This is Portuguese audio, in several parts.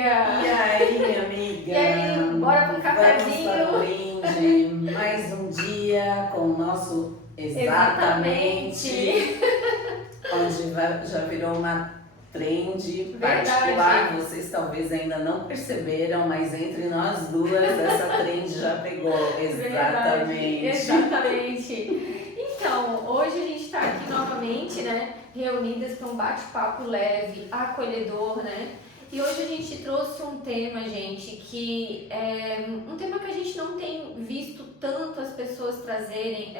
E aí, minha amiga? E aí, bora pro cafezinho? Vamos para o brinde. Mais um dia com o nosso Exatamente. Onde já virou uma trend particular. Vocês talvez ainda não perceberam, mas entre nós duas essa trend já pegou. Exatamente. Exatamente. Então, hoje a gente está aqui novamente, né? Reunidas para um bate-papo leve, acolhedor, né? E hoje a gente trouxe um tema, gente, que é um tema que a gente não tem visto tanto as pessoas trazerem,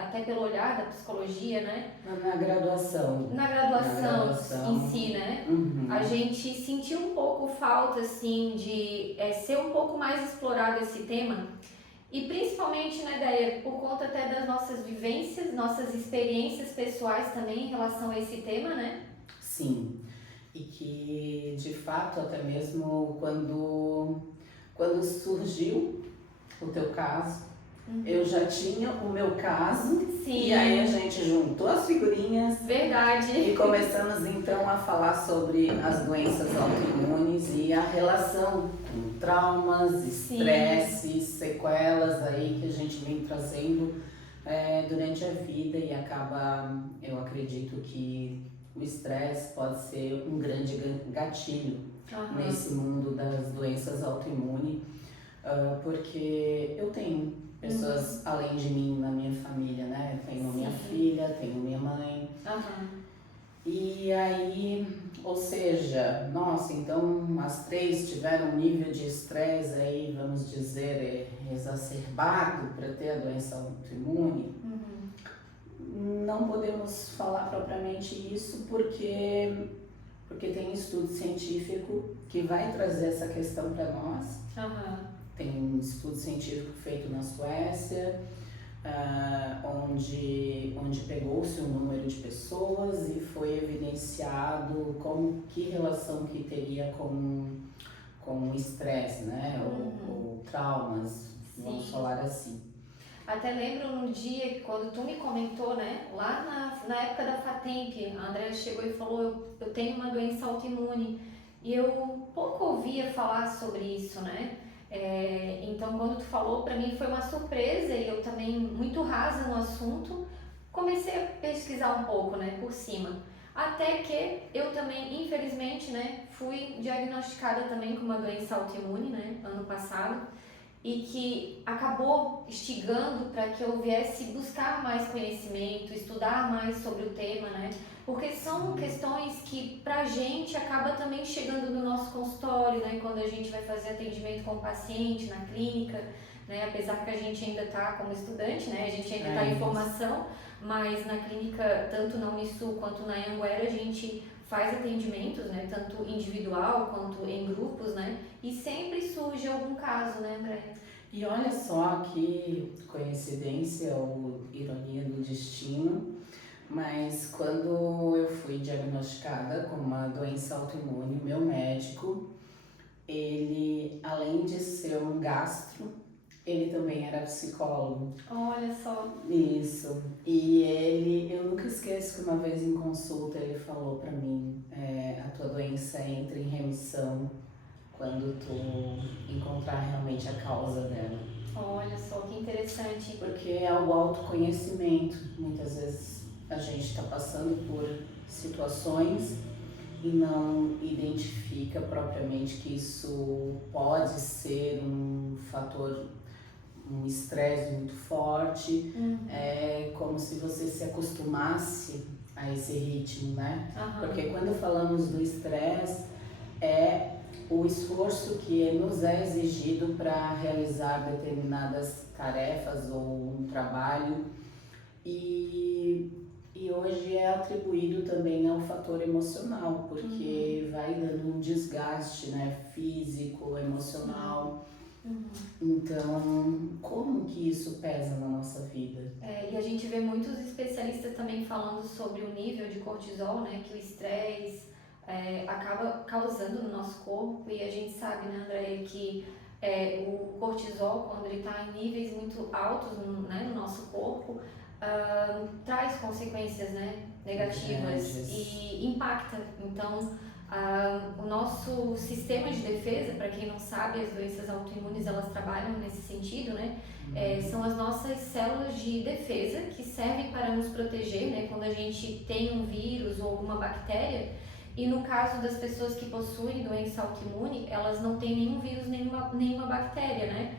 até pelo olhar da psicologia, né? Na graduação. Na graduação em si, né? Uhum. A gente sentiu um pouco falta, assim, de ser um pouco mais explorado esse tema. E principalmente, né, Daia, por conta até das nossas vivências, nossas experiências pessoais também em relação a esse tema, né? Sim. E que, de fato, até mesmo quando surgiu o teu caso, eu já tinha o meu caso. Sim. E aí a gente juntou as figurinhas. Verdade. E começamos então a falar sobre as doenças autoimunes e a relação com traumas, estresses, sequelas aí que a gente vem trazendo durante a vida, e acaba, eu acredito que o estresse pode ser um grande gatilho nesse mundo das doenças autoimunes, porque eu tenho pessoas além de mim na minha família, né? Tenho minha filha, tenho minha mãe. E aí, ou seja, nossa, então as três tiveram um nível de estresse aí, vamos dizer, exacerbado para ter a doença autoimune. Não podemos falar propriamente isso porque tem estudo científico que vai trazer essa questão para nós. Tem um estudo científico feito na Suécia, onde pegou-se um número de pessoas e foi evidenciado que relação que teria com o estresse, né? Ou traumas, vamos falar assim. Até lembro num dia que quando tu me comentou, né, lá na época da FATEMP, a Andrea chegou e falou, eu tenho uma doença autoimune, e eu pouco ouvia falar sobre isso, né? Então quando tu falou, pra mim foi uma surpresa, e eu também, muito rasa no assunto, comecei a pesquisar um pouco, né, por cima. Até que eu também, infelizmente, né, fui diagnosticada também com uma doença autoimune, né, ano passado, e que acabou instigando para que eu viesse buscar mais conhecimento, estudar mais sobre o tema, né? Porque são questões que pra gente acaba também chegando no nosso consultório, né? Quando a gente vai fazer atendimento com o paciente na clínica, né? Apesar que a gente ainda está como estudante, né? A gente ainda está em formação, mas na clínica, tanto na Unisul quanto na Anhanguera, a gente faz atendimentos, né, tanto individual quanto em grupos, né, e sempre surge algum caso, né, André? E olha só que coincidência ou ironia do destino, mas quando eu fui diagnosticada com uma doença autoimune, meu médico, ele, além de ser um gastro, ele também era psicólogo. Olha só. Isso. E eu nunca esqueço que uma vez em consulta ele falou pra mim, a tua doença entra em remissão quando tu encontrar realmente a causa dela. Olha só, que interessante. Porque é o autoconhecimento. Muitas vezes a gente está passando por situações e não identifica propriamente que isso pode ser um fator, um estresse muito forte. É como se você se acostumasse a esse ritmo, né? Porque quando falamos do estresse, é o esforço que nos é exigido para realizar determinadas tarefas ou um trabalho, e hoje é atribuído também ao fator emocional, porque vai dando um desgaste, né, físico, emocional. Então, como que isso pesa na nossa vida? E a gente vê muitos especialistas também falando sobre o nível de cortisol, né, que o estresse acaba causando no nosso corpo, e a gente sabe, né, André, que o cortisol, quando ele está em níveis muito altos no nosso corpo, traz consequências, né, negativas e impacta. Então, O nosso sistema de defesa, para quem não sabe, as doenças autoimunes elas trabalham nesse sentido, né? São as nossas células de defesa que servem para nos proteger, né? Quando a gente tem um vírus ou alguma bactéria. E no caso das pessoas que possuem doença autoimune, elas não têm nenhum vírus, nenhuma bactéria, né?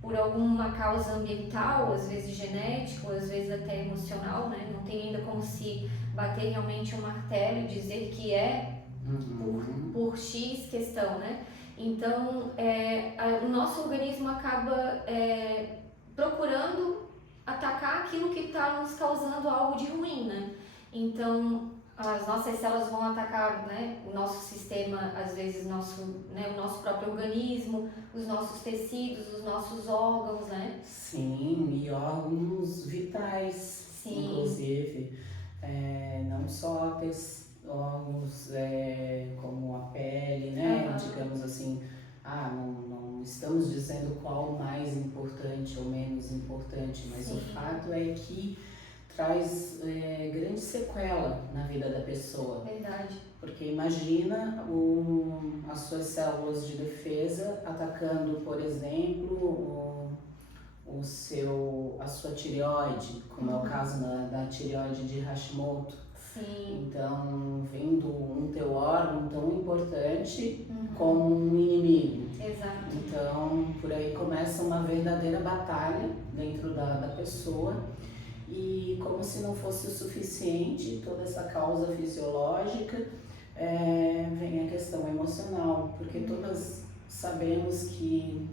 Por alguma causa ambiental, às vezes genético, às vezes até emocional, né? Não tem ainda como se bater realmente um martelo e dizer que é por X questão, né? Então, o nosso organismo acaba procurando atacar aquilo que está nos causando algo de ruim, né? Então, as nossas células vão atacar, né, o nosso sistema, às vezes o nosso próprio organismo, os nossos tecidos, os nossos órgãos, né? Sim, e órgãos vitais, Sim. Inclusive, não só órgãos como a pele, né? Digamos assim, não estamos dizendo qual o mais importante ou menos importante, mas Sim. o fato é que traz grande sequela na vida da pessoa. Verdade. Porque imagina as suas células de defesa atacando, por exemplo, a sua tireoide, como é o caso da tireoide de Hashimoto. Sim. Então, vendo um teu órgão tão importante como um inimigo. Exato. Então, por aí começa uma verdadeira batalha dentro da pessoa. E como se não fosse o suficiente toda essa causa fisiológica, vem a questão emocional, porque todas sabemos que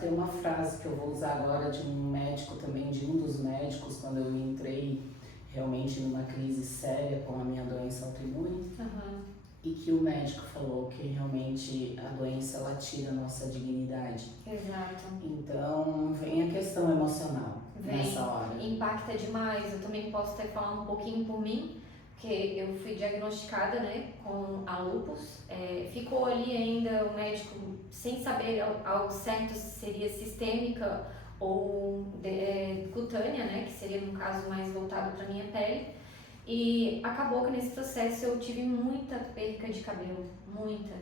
tem uma frase que eu vou usar agora de um médico também, de um dos médicos, quando eu entrei realmente numa crise séria com a minha doença autoimune, e que o médico falou que realmente a doença ela tira a nossa dignidade. Exato. Então vem a questão emocional nessa hora. Impacta demais. Eu também posso até falar um pouquinho por mim, porque eu fui diagnosticada, né, com a lúpus. Ficou ali ainda o médico sem saber ao certo se seria sistêmica ou cutânea, né, que seria no caso mais voltado para minha pele. E acabou que nesse processo eu tive muita perca de cabelo, muita.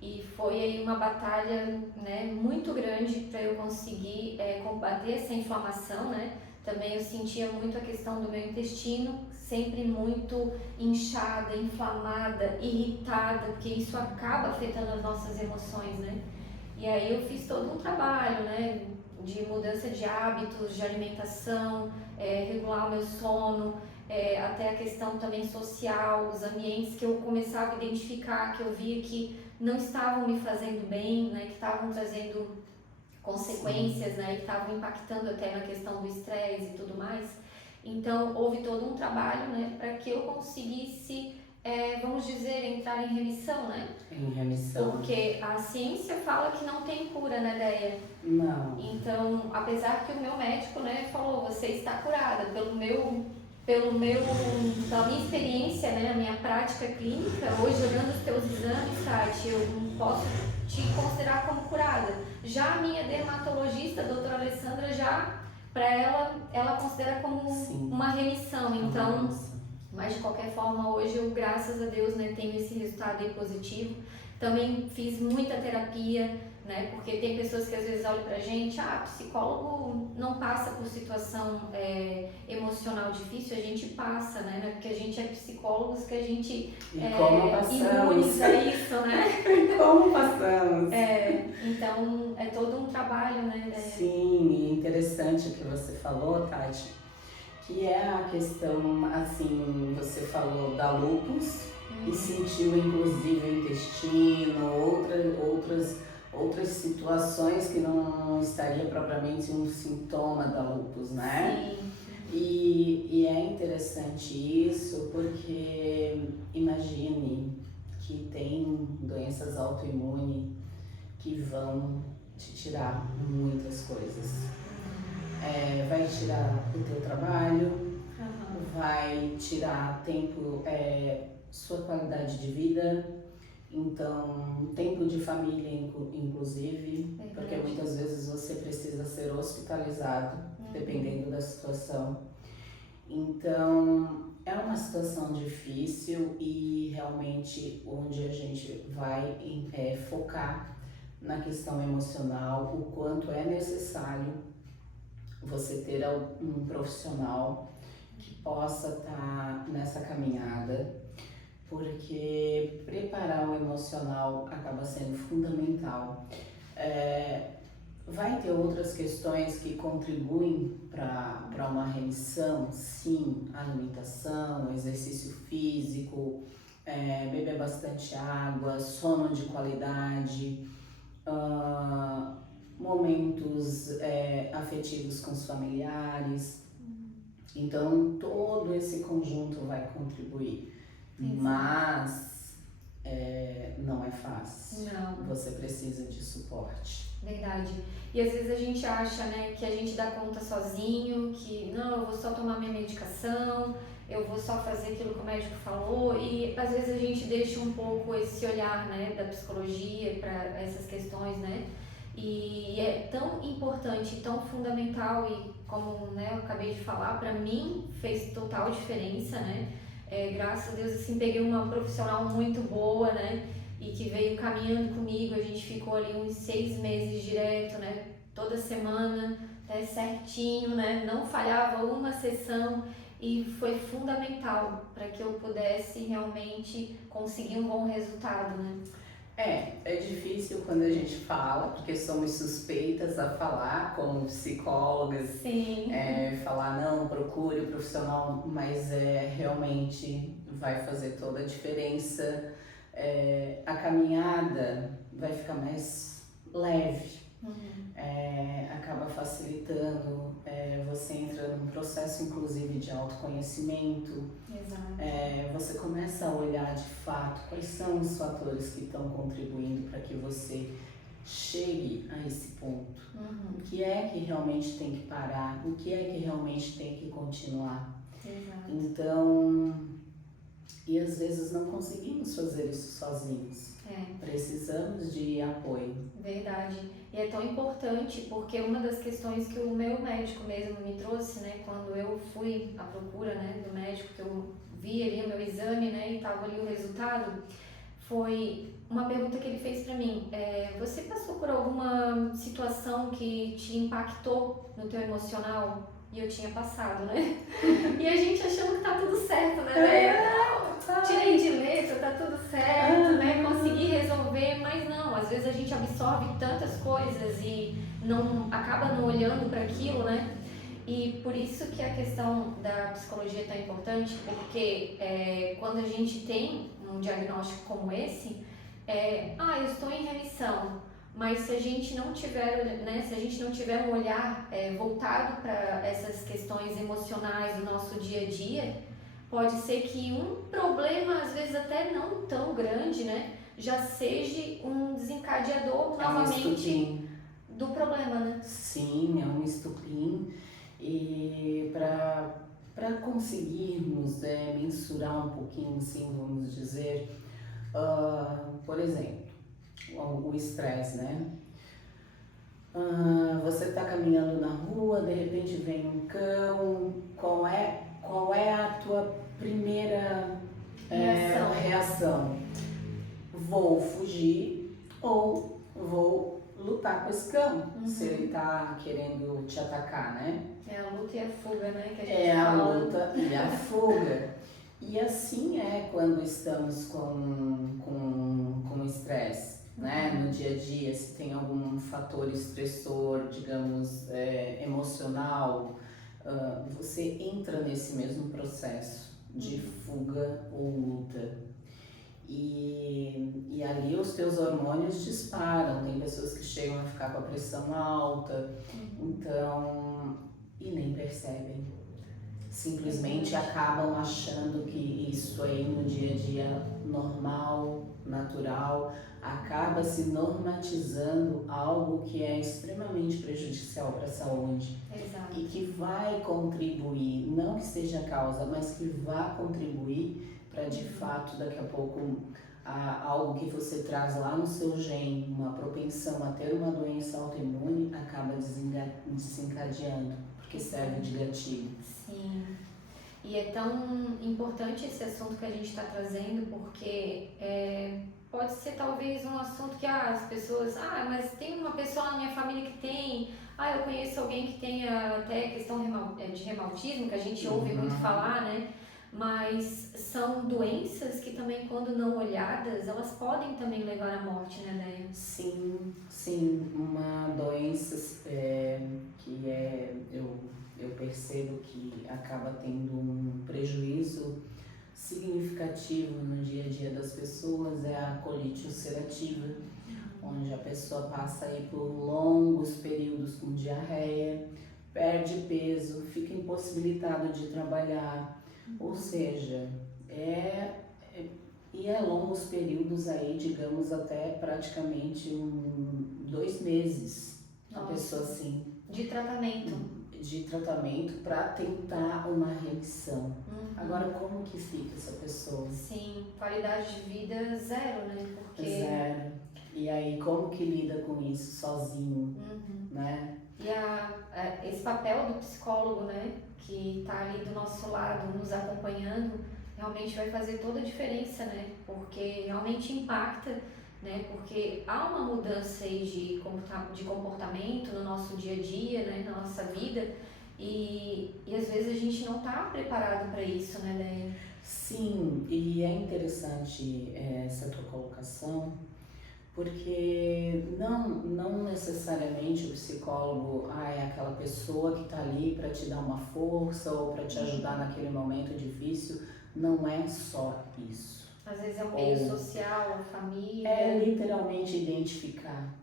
E foi aí uma batalha, né, muito grande para eu conseguir combater essa inflamação, né? Também eu sentia muito a questão do meu intestino, sempre muito inchada, inflamada, irritada, porque isso acaba afetando as nossas emoções, né? E aí eu fiz todo um trabalho, né, de mudança de hábitos, de alimentação, regular o meu sono, até a questão também social, os ambientes que eu começava a identificar, que eu via que não estavam me fazendo bem, né, que estavam trazendo consequências, né, que estavam impactando até na questão do estresse e tudo mais. Então, houve todo um trabalho, né, para que eu conseguisse, vamos dizer, entrar em remissão, né? Em remissão. Porque a ciência fala que não tem cura, né, Deia? Não. Então, apesar que o meu médico, né, falou, você está curada, pela minha experiência, né, a minha prática clínica, hoje olhando os teus exames, Tati, eu posso te considerar como curada. Já a minha dermatologista, a doutora Alessandra, para ela considera como uma remissão. Então, mas de qualquer forma, hoje eu, graças a Deus, né, tenho esse resultado aí positivo. Também fiz muita terapia, né, porque tem pessoas que às vezes olham pra gente, psicólogo não passa por situação emocional difícil, a gente passa, né, porque a gente é psicólogos que a gente imuniza isso, né? Como passamos? Então é todo um trabalho, né? Sim, interessante o que você falou, Tati, que é a questão, assim, você falou da lúpus e sentiu inclusive o intestino, outras situações que não estaria propriamente um sintoma da lúpus, né? Sim. E é interessante isso porque imagine que tem doenças autoimunes que vão te tirar muitas coisas. Vai tirar o teu trabalho, vai tirar tempo, sua qualidade de vida, então tempo de família inclusive, porque muitas vezes você precisa ser hospitalizado, dependendo da situação. Então é uma situação difícil e realmente onde a gente vai focar na questão emocional, o quanto é necessário você ter um profissional que possa estar nessa caminhada, porque preparar o emocional acaba sendo fundamental. Vai ter outras questões que contribuem para uma remissão, sim, alimentação, exercício físico, beber bastante água, sono de qualidade, momentos afetivos com os familiares. Então, todo esse conjunto vai contribuir, mas não é fácil. Não. Você precisa de suporte. Verdade. E às vezes a gente acha, né, que a gente dá conta sozinho, que não, eu vou só tomar minha medicação, eu vou só fazer aquilo que o médico falou, e às vezes a gente deixa um pouco esse olhar, né, da psicologia para essas questões, né? E é tão importante, tão fundamental e como, né, eu acabei de falar, para mim fez total diferença, né? Graças a Deus, assim, peguei uma profissional muito boa, né? E que veio caminhando comigo, a gente ficou ali uns 6 meses direto, né? Toda semana, certinho, né? Não falhava uma sessão e foi fundamental para que eu pudesse realmente conseguir um bom resultado, né? É difícil quando a gente fala, porque somos suspeitas a falar como psicólogas. Sim. Falar, não, procure o profissional, mas realmente vai fazer toda a diferença. A caminhada vai ficar mais leve, acaba facilitando, você entra num processo inclusive de autoconhecimento. Exato. Você começa a olhar de fato quais são os fatores que estão contribuindo para que você chegue a esse ponto. O que é que realmente tem que parar, o que é que realmente tem que continuar. Exato. Então, e às vezes não conseguimos fazer isso sozinhos. Precisamos de apoio. Verdade. E é tão importante porque uma das questões que o meu médico mesmo me trouxe, né, quando eu fui à procura, né, do médico, que eu vi ali o meu exame, né, e tava ali o resultado, foi uma pergunta que ele fez pra mim. Você passou por alguma situação que te impactou no teu emocional? E eu tinha passado, né? E a gente achando que tá tudo certo, né? Tirei de letra, tá tudo certo, né? Consegui resolver, mas não, às vezes a gente absorve tantas coisas e acaba não olhando para aquilo, né? E por isso que a questão da psicologia é tão importante, porque quando a gente tem um diagnóstico como esse, eu estou em remissão. Mas se a gente não tiver, né, se a gente não tiver um olhar voltado para essas questões emocionais do nosso dia a dia, pode ser que um problema, às vezes até não tão grande, né, já seja um desencadeador novamente do problema, né? Sim, é um estupim. E para conseguirmos mensurar um pouquinho, assim, vamos dizer, por exemplo, o estresse, né? Você está caminhando na rua, de repente vem um cão, qual é a tua primeira reação? Vou fugir ou vou lutar com esse cão, se ele está querendo te atacar, né? É a luta e a fuga, né? Que a gente fala. A luta e a fuga. E assim quando estamos com estresse, né? No dia a dia, se tem algum fator estressor, digamos, emocional, você entra nesse mesmo processo de fuga ou luta. E ali os teus hormônios disparam, tem pessoas que chegam a ficar com a pressão alta, então, e nem percebem. Simplesmente acabam achando que isso aí no dia a dia normal, natural, acaba se normatizando algo que é extremamente prejudicial para a saúde. Exato. E que vai contribuir, não que seja a causa, mas que vai contribuir para de fato daqui a pouco algo que você traz lá no seu gene, uma propensão a ter uma doença autoimune, acaba desencadeando, porque serve de gatilho. Sim. E é tão importante esse assunto que a gente está trazendo, porque pode ser talvez um assunto que as pessoas, mas tem uma pessoa na minha família que tem, eu conheço alguém que tenha até questão de reumatismo, que a gente ouve muito falar, né? Mas são doenças que também, quando não olhadas, elas podem também levar à morte, né, Néia? Sim, sim, uma doença que eu percebo que acaba tendo um prejuízo significativo no dia a dia das pessoas é a colite ulcerativa, onde a pessoa passa aí por longos períodos com diarreia, perde peso, fica impossibilitado de trabalhar, ou seja, longos períodos aí, digamos até praticamente 2 meses, a pessoa assim. De tratamento. De tratamento para tentar uma remissão. Agora, como que fica essa pessoa? Sim, qualidade de vida zero, né? Porque... Zero. E aí, como que lida com isso sozinho, né? E esse papel do psicólogo, né? Que tá ali do nosso lado, nos acompanhando, realmente vai fazer toda a diferença, né? Porque realmente impacta, né? Porque há uma mudança aí de comportamento no nosso dia a dia, né? Na nossa vida, e às vezes a gente não está preparado para isso, né, Néia? Sim, e é interessante essa tua colocação, porque não necessariamente o psicólogo é aquela pessoa que está ali para te dar uma força ou para te ajudar naquele momento difícil. Não é só isso. Às vezes é o meio social, a família. É literalmente identificar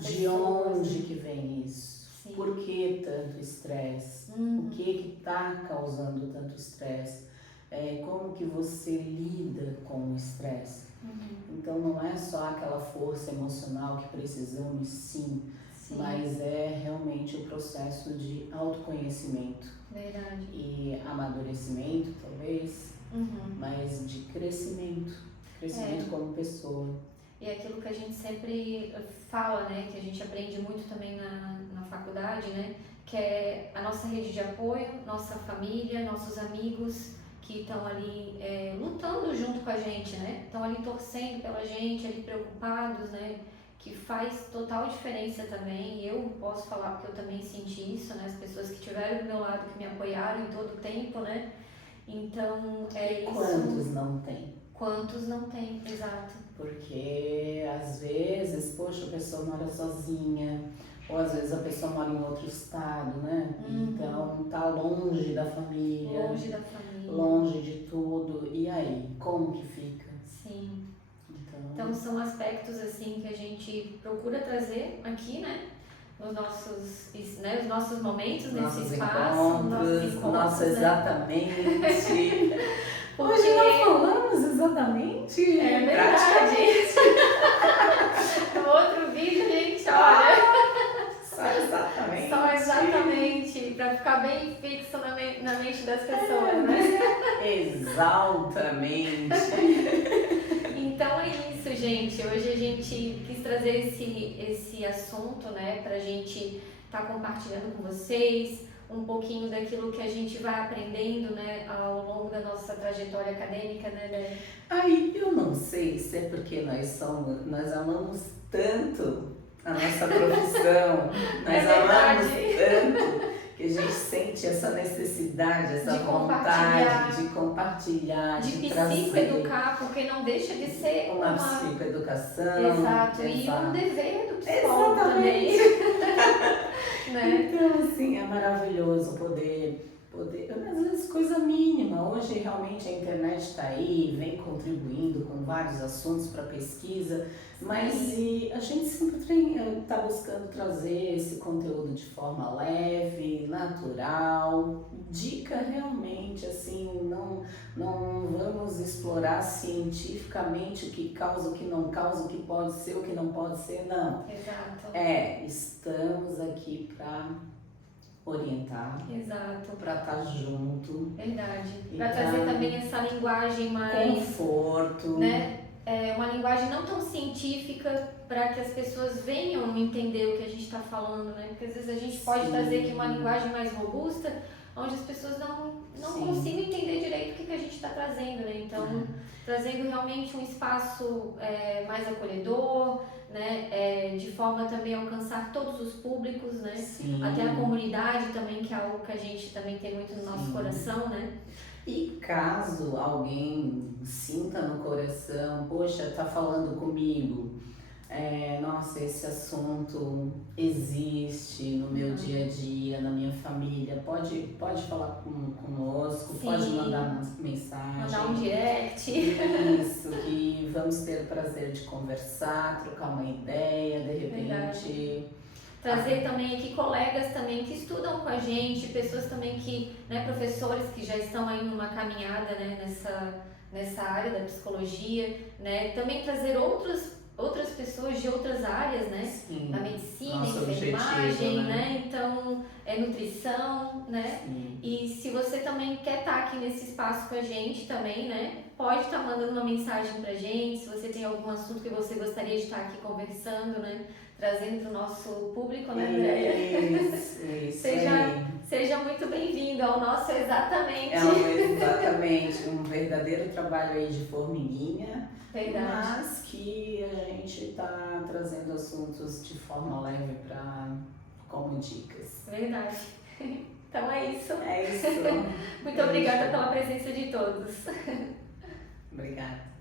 de onde que vem isso. Sim. Por que tanto estresse? O que está causando tanto estresse? Como que você lida com o estresse? Então não é só aquela força emocional que precisamos sim, mas é realmente o processo de autoconhecimento. Verdade. E amadurecimento talvez, mas de crescimento como pessoa. E é aquilo que a gente sempre fala, né, que a gente aprende muito também na faculdade, né, que é a nossa rede de apoio, nossa família, nossos amigos que estão ali lutando junto com a gente, né, estão ali torcendo pela gente, ali preocupados, né, que faz total diferença também. E eu posso falar porque eu também senti isso, né, as pessoas que estiveram do meu lado, que me apoiaram em todo o tempo, né, então e isso. Quantos não tem? Quantos não tem, exato. Porque às vezes, poxa, a pessoa mora sozinha, ou às vezes a pessoa mora em outro estado, né? Então tá longe da família. Longe da família. Longe de tudo. E aí, como que fica? Sim. Então são aspectos assim que a gente procura trazer aqui, né? Os nossos momentos nesse espaço, nossos encontros, nossa, exatamente. Hoje nós falamos exatamente. É verdade. No outro vídeo, gente, olha. Só exatamente. Só exatamente. Pra ficar bem fixo na mente das pessoas, né? Exatamente. Então é isso, gente. Hoje a gente quis trazer esse assunto, né? Pra gente estar compartilhando com vocês um pouquinho daquilo que a gente vai aprendendo, né, ao longo da nossa trajetória acadêmica, né? Eu não sei se é porque nós amamos tanto a nossa profissão, nós amamos tanto que a gente sente essa necessidade, essa vontade de compartilhar, de trazer. De psicoeducar, porque não deixa de ser uma psicoeducação. Exato, e um dever do psicólogo também. Né? Então, assim, é maravilhoso poder, às vezes coisa mínima. Hoje realmente a internet está aí, vem contribuindo com vários assuntos para pesquisa, mas a gente sempre está buscando trazer esse conteúdo de forma leve, natural, dica realmente, assim, não vamos explorar cientificamente o que causa, o que não causa, o que pode ser, o que não pode ser, não. Exato. Estamos aqui para orientar, para estar junto. Verdade. Para trazer também essa linguagem mais... conforto. Né? Uma linguagem não tão científica para que as pessoas venham entender o que a gente está falando, né? Porque às vezes a gente pode trazer aqui uma linguagem mais robusta, onde as pessoas não Sim. consigam entender direito o que a gente está trazendo, né? Então, trazendo realmente um espaço mais acolhedor, né? De forma também a alcançar todos os públicos, né? Sim. Até a comunidade também, que é algo que a gente também tem muito no nosso coração, né? E caso alguém sinta no coração, poxa, tá falando comigo, nossa, esse assunto existe no meu dia a dia, na minha família, pode falar conosco, Sim. pode mandar uma mensagem. Mandar um direct. Isso, que vamos ter o prazer de conversar, trocar uma ideia, de repente. Verdade. Trazer também aqui colegas também que estudam com a gente, pessoas também que, né, professores que já estão aí numa caminhada, né, nessa área da psicologia, né, também trazer outras pessoas de outras áreas, né, Sim. da medicina, Nosso enfermagem, objetivo, né, então nutrição, né, Sim. e se você também quer estar aqui nesse espaço com a gente também, né, pode estar mandando uma mensagem pra gente, se você tem algum assunto que você gostaria de estar aqui conversando, né, trazendo para o nosso público, né, Andréia? Isso seja muito bem-vindo ao nosso Exatamente. Exatamente, um verdadeiro trabalho aí de formiguinha. Verdade. Mas que a gente está trazendo assuntos de forma leve como dicas. Verdade. Então é isso. É isso. Muito obrigada pela presença de todos. Obrigada.